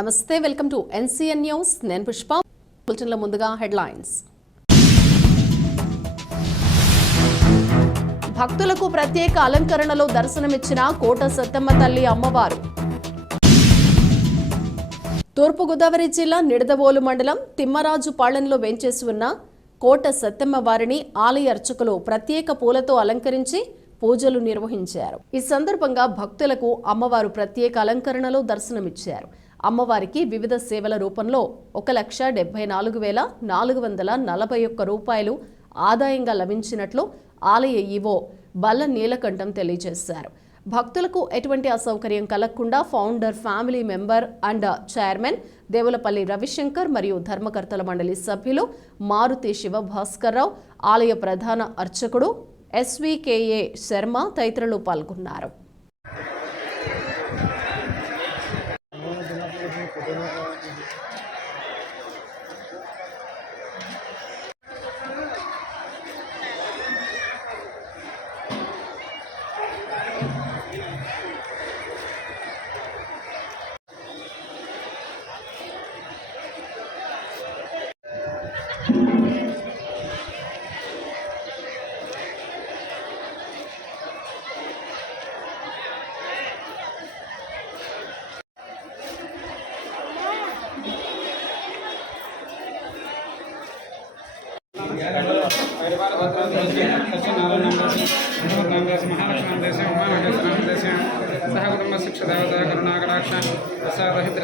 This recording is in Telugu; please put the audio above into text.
నమస్తే, వెల్కమ్ టు ఎన్సీఎన్ న్యూస్. నేను పుష్ప. బులెటిన్లో ముందుగా హెడ్లైన్స్. భక్తులకు ప్రత్యేక అలంకరణలో దర్శనమిచ్చిన కోట సత్తెమ్మ తల్లి అమ్మవారు. తూర్పుగోదావరి జిల్లా నిడదవోలు మండలం తిమ్మరాజుపాళెంలో వేంచేసి ఉన్న కోట సత్తెమ్మ వారిని ఆలయ అర్చకులు ప్రత్యేక పూలతో అలంకరించి పూజలు నిర్వహించారు. ఈ సందర్భంగా భక్తులకు అమ్మవారు ప్రత్యేక అలంకరణలో దర్శనమిచ్చారు. అమ్మవారికి వివిధ సేవల రూపంలో 1,74,441 రూపాయలు ఆదాయంగా లభించినట్లు ఆలయ ఈవో బల్ల నీలకంఠం తెలియజేశారు. భక్తులకు ఎటువంటి అసౌకర్యం కలగకుండా founder, family member and chairman Devulapalli Ravishankar మరియు ధర్మకర్తల మండలి సభ్యులు మారుతి శివభాస్కర్రావు, ఆలయ ప్రధాన అర్చకుడు SVKA శర్మ తదితరులు పాల్గొన్నారు. सह कुटुंब शिक्षदेवता करुणाकटाक्ष प्रसादहित